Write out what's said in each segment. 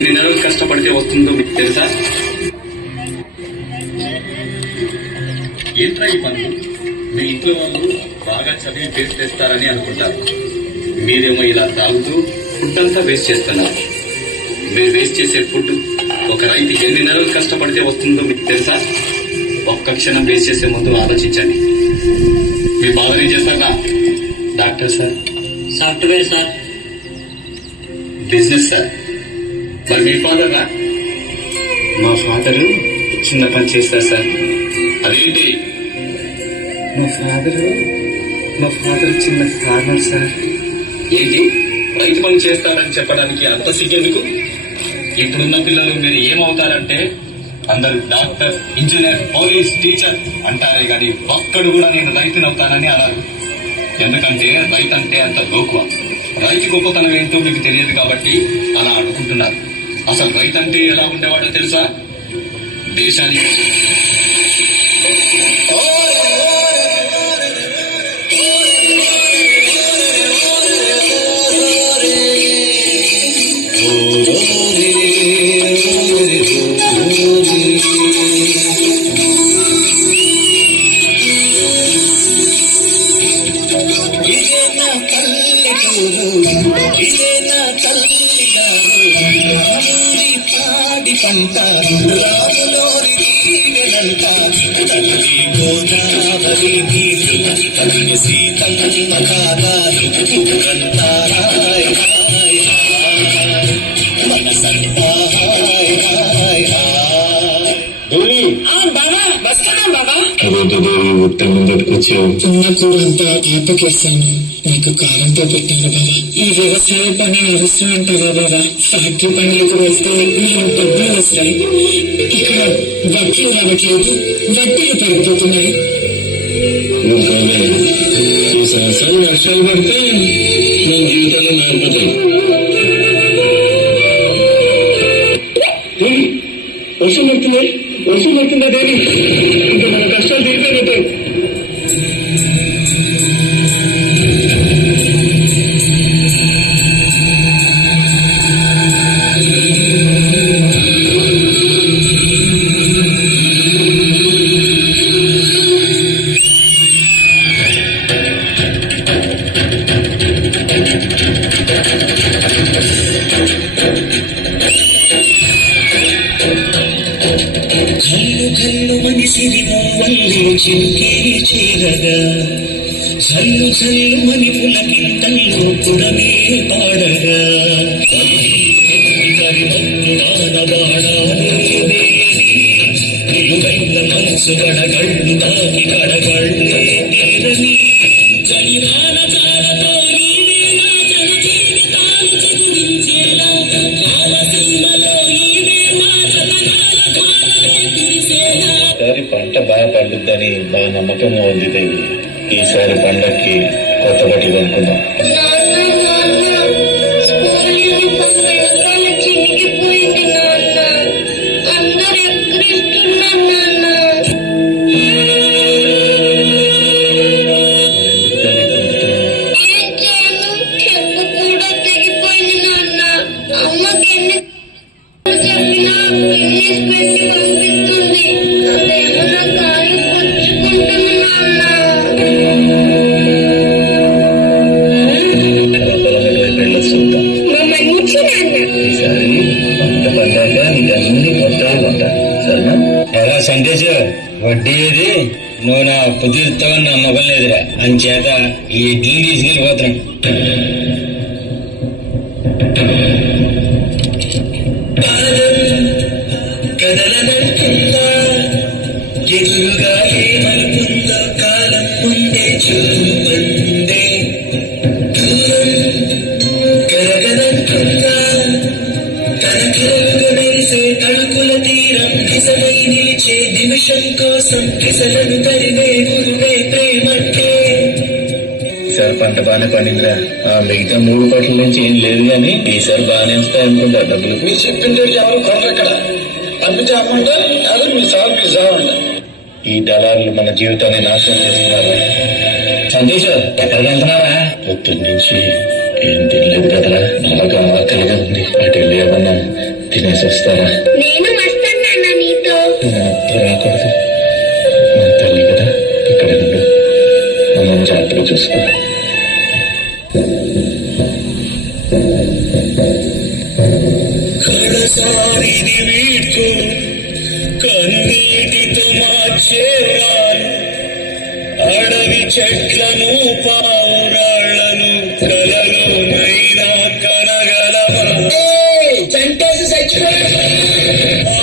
ఎన్ని నెలలు కష్టపడితే వస్తుందో మీకు తెలుసా? ఏంట్రా ఈ పనులు? మీ ఇంట్లో వాళ్ళు బాగా చదివి వేస్ట్ చేస్తారని అనుకుంటారు. మీరేమో ఇలా తాగుతూ ఫుడ్ అంతా వేస్ట్ చేస్తున్నారు. మీరు వేస్ట్ చేసే ఫుడ్ ఒక రైతు ఎన్ని నెలలు కష్టపడితే వస్తుందో మీకు తెలుసా? ఒక్క క్షణం వేస్ట్ చేసే ముందు ఆలోచించండి. మీ ఫాదర్ ఏం చేస్తారా? Doctor sir. Software sir. Business sir. మరి మీ ఫాదర్ రా? మా ఫాదరు చిన్న పని చేస్తారు సార్. అదేంటి? మా ఫాదర్ చిన్న ఫార్మర్ సార్. ఏంటి రైతు పని చేస్తారని చెప్పడానికి అంత సిగ్గెందుకు? ఇప్పుడున్న పిల్లలు మీరు ఏమవుతారంటే అందరూ డాక్టర్, ఇంజనీర్, పోలీస్, టీచర్ అంటారే గాని ఒక్కడు కూడా నేను రైతునవుతానని అన్నారు. ఎందుకంటే రైతు అంటే అంత లోకువ. రైతు గొప్పతనం ఏంటో మీకు తెలియదు కాబట్టి అలా అనుకుంటున్నారు. అసలు రైతు అంటే ఎలా ఉండేవాడో తెలుసా? దేశానికి పంట రాములోని దీవెనంట తల్లి గోదావరి నీరు తల్లి సీతమ్మ కాదారు ఊరంతారాయ్ హాయ్ హాయ్ మనసంతా హాయ్ హాయ్ హాయ్. బాబా వస్తున్నాం బాబా. అదేంటి దేవి ఉత్తమ ముందటికి వచ్చావు? ఉన్న కూరంతా ఆపకేస్తాను, నీకు కారంతో పెట్టాను బాబా. ఈ వ్యవసాయ పని అవసరం అంటావా బాబా? ఫ్యాక్టరీ పనులకు వెళ్తే మనం డబ్బులు వస్తాయి, ఇక్కడ వడ్లు రావట్లేదు, వడ్డీలు పడిపోతున్నాయి. ఈ సంవత్సరం వర్షాలు పడితే మన జీవితంలో మారిపోతాయి. వర్షం పడుతుందా దేవి? ఇంకా మన కష్టాలు తీరిపోయినట్టు. చేరగా చల్లు చల్లుమని పులకింతల్లో పుడమే పాడగా మనసు గడగళ్ళు దాకి గడగళ్ళే తీరని జనివాన జాలతో పంట బాగా పండుద్దని బాగా నమ్మకంగా ఉంది దేవి. ఈసారి పండక్కి కొత్త బట్టి కొనుక్కుందాం. సందేశ వడ్డీ ఏది? నువ్వు నా అప్పు తీరుతావని నమ్మకం లేదురా, అంచేత ఈ ఇడ్లీ తీసుకెళ్ళిపోతాను. కదలనంటుందా ఎదురుగా ఏమనుకుందా కాలం ముందే చూపందే దూరం కరగనంటుందా తన కలుగా మెరిసే తడుకుల తీరం కిసమై నిలిచే నిమిషం కోసం కిసలను తరివే గురువే ప్రేమంటే. ఈసారి పంట బాగానే పండిందిరా. మిగతా 3 కోట్ల నుంచి ఏం లేదు కానీ ఈసారి బాగానే వస్తాయి అనుకుంటా డబ్బులు. మీరు చెప్పింది ఎవరు కొనరక్కడ, అమ్మితే అమ్మంటారు, అది మీ సావండి. ఈ దళారులు మన జీవితాన్ని నాశనం చేస్తున్నారు. సందేశ్ ఎక్కడికి వెళ్తున్నారా? పొద్దున్న నుంచి ఏం తెలియదు కదరా, నల్లగా ఆకలిగా ఉంది. అటు వెళ్ళి ఏమన్నా వస్తావా? నేను వస్తాను నీతో. రాకూడదు, నా తల్లి కదా, ఇక్కడ ఉండు. మనం జాగ్రత్తగా చూసుకో. కడసారిది వీడ్కు కన్నీటితో మార్చేవారు అడవి చెట్లను పావురాళ్లను కలలోనైనా కనగలవా? చంటేసి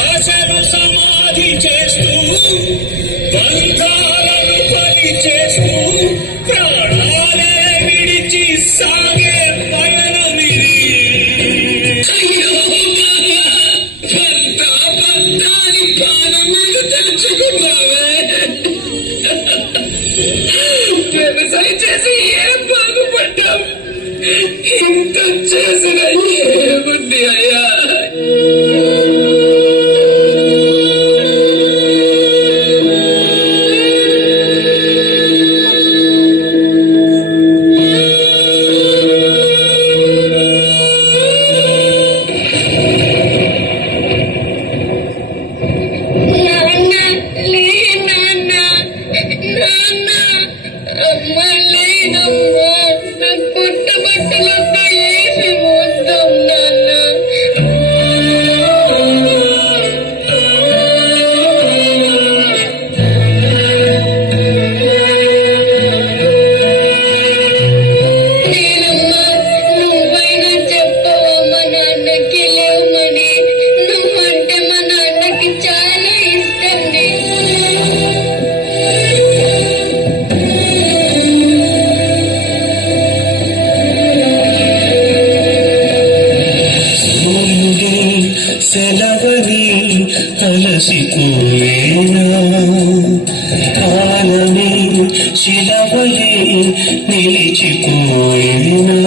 ఆశను సమాధి చేస్తూ బంధాలను బలి చేస్తూ ప్రాణాలే విడిచి సాగే పయనమిది. వ్యవసాయం చేసి ఏం బాగుపడ్డాం? ఇంత చేసిన ఏముంది అయ్యా? సెలవని అలసిపోయేనా కాలమే శిలవలే నిలిచిపోయేనా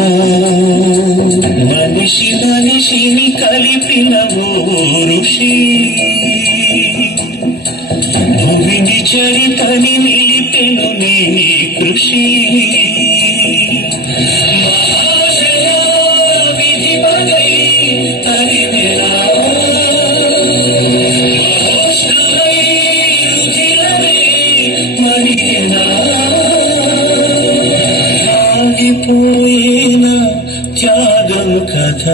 మనిషి మనిషిని కలిపిన ఓ ఋషి భూమిని చరితని నిలిపెను నీ కృషి ఆగిపోయిన త్యాగం కథ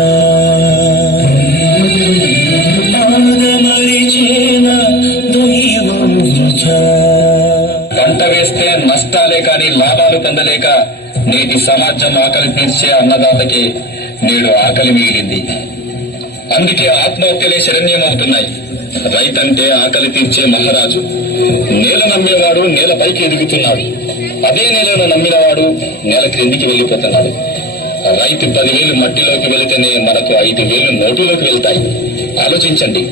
ఆదమరిచేన దైవం వృథా. పంట వేస్తే నష్టాలే కాని లాభాలు పొందలేక నేటి సమాజం ఆకలి తీర్చే అన్నదాతకి నేడు ఆకలి మిగిలింది. అందుకే ఆత్మహత్యలే శరణ్యమవుతున్నాయి. రైతంటే ఆకలి తీర్చే మహారాజు. నేల నమ్మేవాడు నేలపైకి ఎదుగుతున్నాడు. అదే నేలను నమ్మినవాడు నేల క్రిందికి వెళ్లిపోతున్నాడు. రైతు 10,000 మట్టిలోకి వెళితేనే మనకు 5,000 నోటులోకి వెళ్తాయి. ఆలోచించండి.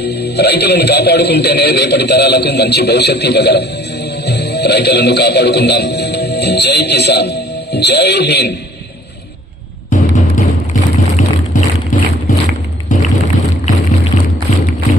రైతులను కాపాడుకుంటేనే రేపటి తరాలకు మంచి భవిష్యత్తు ఇవ్వగలం. రైతులను కాపాడుకుందాం. జై కిసాన్, జై హింద్.